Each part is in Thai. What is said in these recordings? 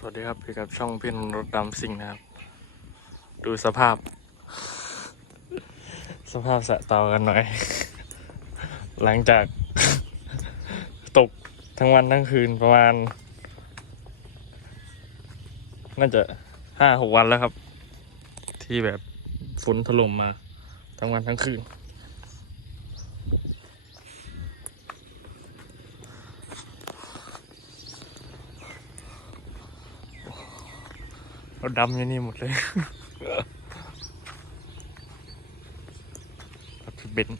สวัสดีครับพี่กับช่องพี่นนรถดำซิ่งนะครับ ดูสภาพ สภาพสะเตากันหน่อย หลังจาก ตกทั้งวันทั้งคืนประมาณ น่าจะห้าหกวันแล้วครับ ที่แบบฝนถล่มมา ทั้งวันทั้งคืน เราดำอยู่นี่หมดเลยครับพี่เบน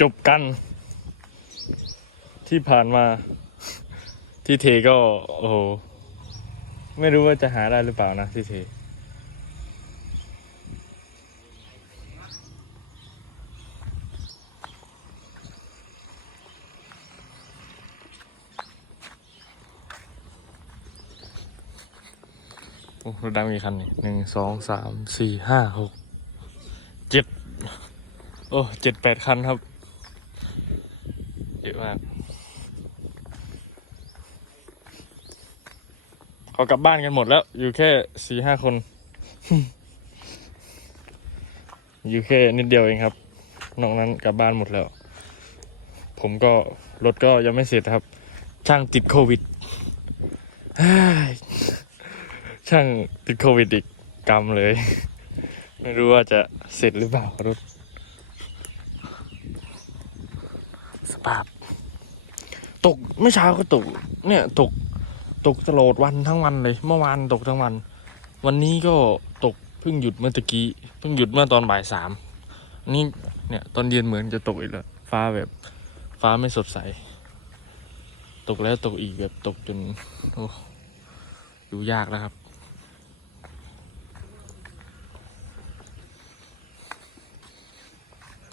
จบกัน ที่ผ่านมา ที่เทก็ โอ้โห ไม่รู้ว่าจะหาได้หรือเปล่านะที่เท โอ้รถดำกี่คันนี่หนึ่งสองสามสี่ห้าหกเจ็ดโอ้เจ็ดแปดคันครับ เยอะมาก เขากลับบ้านกันหมดแล้ว อยู่แค่สี่ห้าคน อยู่แค่นิดเดียวเองครับ นอกนั้นกลับบ้านหมดแล้ว ผมก็รถก็ยังไม่เสร็จครับ ช่างติดโควิดเฮ้ ช่างติดโควิดอีกกรรมเลย ไม่รู้ว่าจะเสร็จหรือเปล่ารถสภาพ ตกเมื่อเช้าก็ตก เนี่ยตกตกตลอดวันทั้งวันเลย เมื่อวานตกทั้งวัน วันนี้ก็ตกเพิ่งหยุดเมื่อตะกี้เพิ่งหยุดเมื่อตอนบ่ายสามนี่เนี่ยตอนเย็นเหมือนจะตกอีกแล้วฟ้าแบบฟ้าไม่สดใส ตกแล้วตกอีกแบบตกจนโอ้อยู่ยากแล้วครับ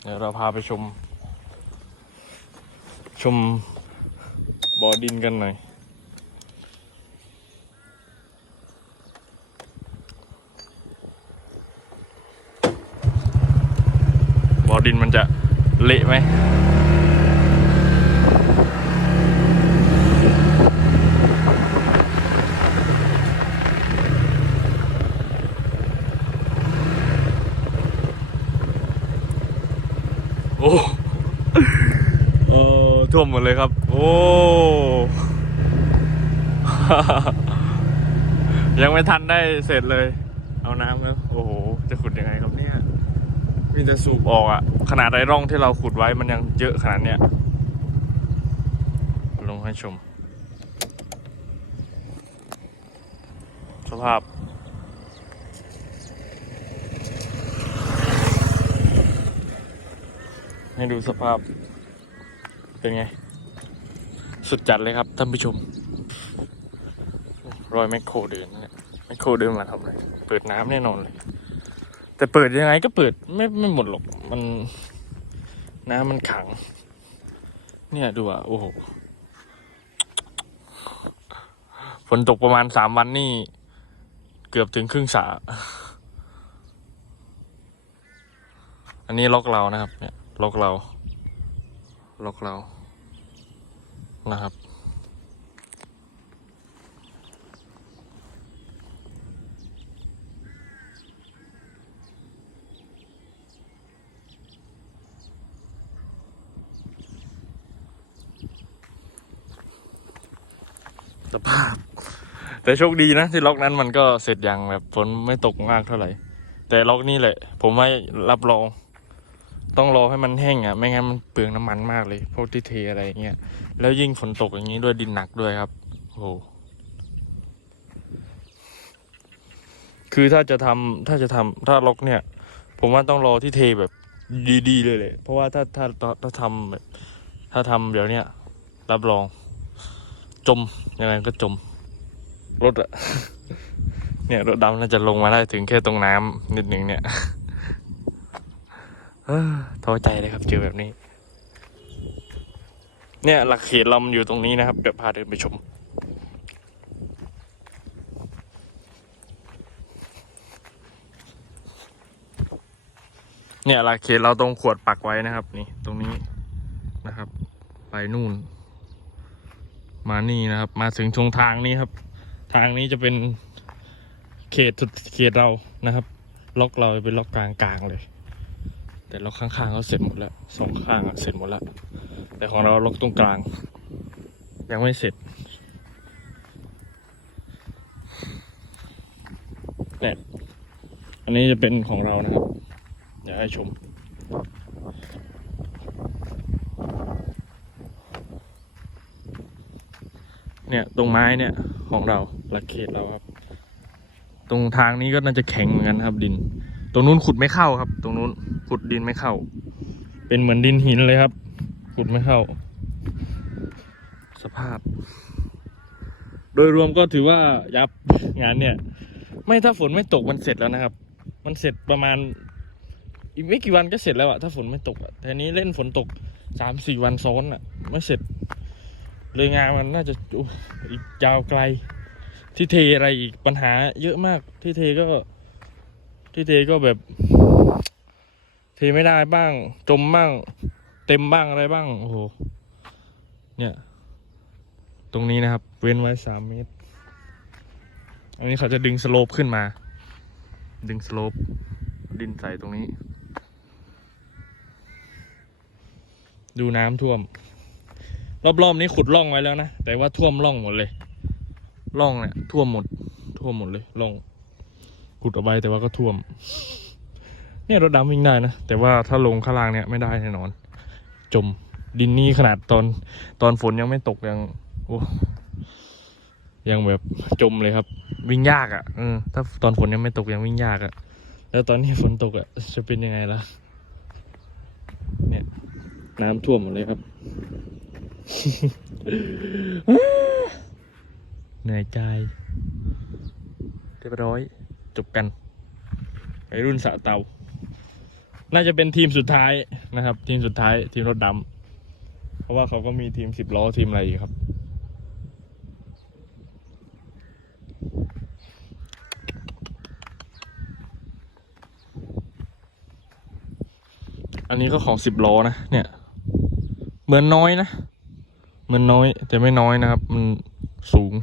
เดี๋ยวเราพาไปชม ชมบ่อดินกันหน่อยบ่อดินมันจะเละไหม โอ้โอ้ ท่วมหมดเลยครับ โอ้ ยังไม่ทันได้เสร็จเลย เอาน้ำแล้วโอ้โห จะขุดยังไงครับเนี่ย มีแต่สูบออกอะขนาดไรร่องที่เราขุดไว้มันยังเยอะขนาดเนี้ย ลงให้ชม สภาพให้ดูสภาพ เป็นไง สุดจัดเลยครับท่านผู้ชม รอยแมคโครเดินเนี่ยแมคโครเดินมาทำอะไรเปิดน้ำแน่นอนเลย แต่เปิดยังไงก็เปิดไม่ไม่หมดหรอก มันน้ำมันขัง เนี่ยดูอะโอ้โหฝนตกประมาณสามวันนี่ เกือบถึงครึ่งสาอันนี้ล็อกเรานะครับ เนี่ยล็อกเรา ล็อกเรานะครับ สภาพ แต่โชคดีนะ ที่ล็อกนั้นมันก็เสร็จอย่างแบบฝนไม่ตกมากเท่าไหร่ แต่ล็อกนี่แหละ ผมไม่รับรอง ต้องรอให้มันแห้งอะ ไม่งั้นมันเปลืองน้ำมันมากเลยพวกที่เทอะไรเงี้ย แล้วยิ่งฝนตกอย่างนี้ด้วยดินหนักด้วยครับ โอ้โหคือถ้าจะทำถ้าจะทำถ้าล็อกเนี่ย ผมว่าต้องรอที่เทแบบดีๆเลยเลย เพราะว่าถ้าถ้าถ้าทำแบบถ้าทำเดี๋ยวเนี้ยรับรอง จมยังไงก็จม รถอะเนี่ยรถดำน่าจะลงมาได้ถึงแค่ตรงน้ำนิดหนึ่งเนี่ย ท้อใจเลยครับเจอแบบนี้ เนี่ยหลักเขตลำอยู่ตรงนี้นะครับ เดี๋ยวพาเดินไปชม เนี่ยหลักเขตเราตรงขวดปักไว้นะครับ นี่ตรงนี้นะครับ ไปนู่น มานี่นะครับ มาถึงชงทางนี้ครับ ทางนี้จะเป็นเขตสุดเขตเรานะครับ ล็อกเราเป็นล็อกกลางๆเลย แต่ล็อกข้างๆก็เสร็จหมดแล้วสองข้างเสร็จหมดแล้ว แต่ของเราล็อกตรงกลาง ยังไม่เสร็จเนี่ยอันนี้จะเป็นของเรานะครับ เดี๋ยวให้ชม เนี่ยตรงไม้เนี่ยของเราหลักเขตเราครับ ตรงทางนี้ก็น่าจะแข็งเหมือนกันครับดิน ตรงนู้นขุดไม่เข้าครับ ตรงนู้นขุดดินไม่เข้า เป็นเหมือนดินหินเลยครับ ขุดไม่เข้า สภาพ โดยรวมก็ถือว่ายับงานเนี่ย ไม่ถ้าฝนไม่ตกมันเสร็จแล้วนะครับ มันเสร็จประมาณ อีกไม่กี่วันก็เสร็จแล้วอะถ้าฝนไม่ตกอะแต่อันนี้เล่นฝนตกสามสี่วันซ้อนอะไม่เสร็จ เลยงานมันน่าจะโอ้อีกยาวไกล ที่เทอะไรอีกปัญหาเยอะมากที่เทก็ ที่เทก็แบบ เทไม่ได้บ้าง จมบ้าง เต็มบ้างอะไรบ้าง โอ้โห เนี่ย ตรงนี้นะครับ เว้นไว้สามเมตร อันนี้เขาจะดึงสโลปขึ้นมา ดึงสโลปดินใส่ตรงนี้ ดูน้ำท่วม รอบๆนี้ขุดร่องไว้แล้วนะ แต่ว่าท่วมร่องหมดเลย ร่องเนี่ยท่วมหมด ท่วมหมดเลยร่อง ขุดเอาไว้แต่ว่าก็ท่วม เนี่ยรถดำวิ่งได้นะ แต่ว่าถ้าลงข้างล่างเนี่ยไม่ได้แน่นอน จมดินนี่ขนาดตอนตอนฝนยังไม่ตกยังโอ้ยังแบบจมเลยครับ วิ่งยากอะ่ะเออถ้าตอนฝนยังไม่ตกยังวิ่งยากอะ่ะ แล้วตอนนี้ฝนตกอะ่ะจะเป็นยังไงล่ะ เนี่ย น้ำท่วมหมดเลยครับเหนื่อยใจเรียบร้อย จบกันไปรุ่นสะเตา น่าจะเป็นทีมสุดท้ายนะครับ ทีมสุดท้ายทีมรถดำเพราะว่าเขาก็มีทีมสิบล้อทีมอะไรอีกครับ อันนี้ก็ของสิบล้อนะเนี่ย เหมือนน้อยนะ เหมือนน้อยแต่ไม่น้อยนะครับ มันสูง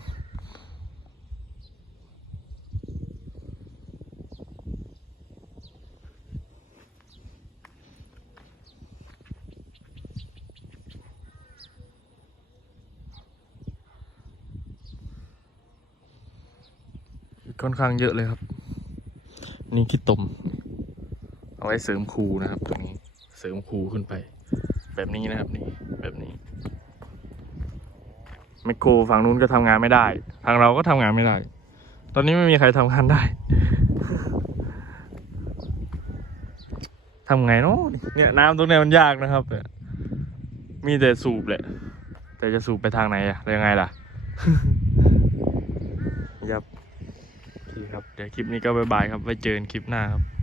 ค่อนข้างเยอะเลยครับ นี่ขี้ตม เอาไว้เสริมคูนะครับตรงนี้ เสริมคูขึ้นไป แบบนี้นะครับนี่แบบนี้ไมโครฝั่งนู้นก็ทำงานไม่ได้ ทางเราก็ทำงานไม่ได้ ตอนนี้ไม่มีใครทำงานได้ทำไงเนาะเนี่ยน้ำตรงนี้มันยากนะครับ มีแต่สูบแหละ แต่จะสูบไปทางไหนอะยังไงล่ะยับ ครับ เดี๋ยวคลิปนี้ก็บายบายครับ ไว้เจอกันคลิปหน้าครับ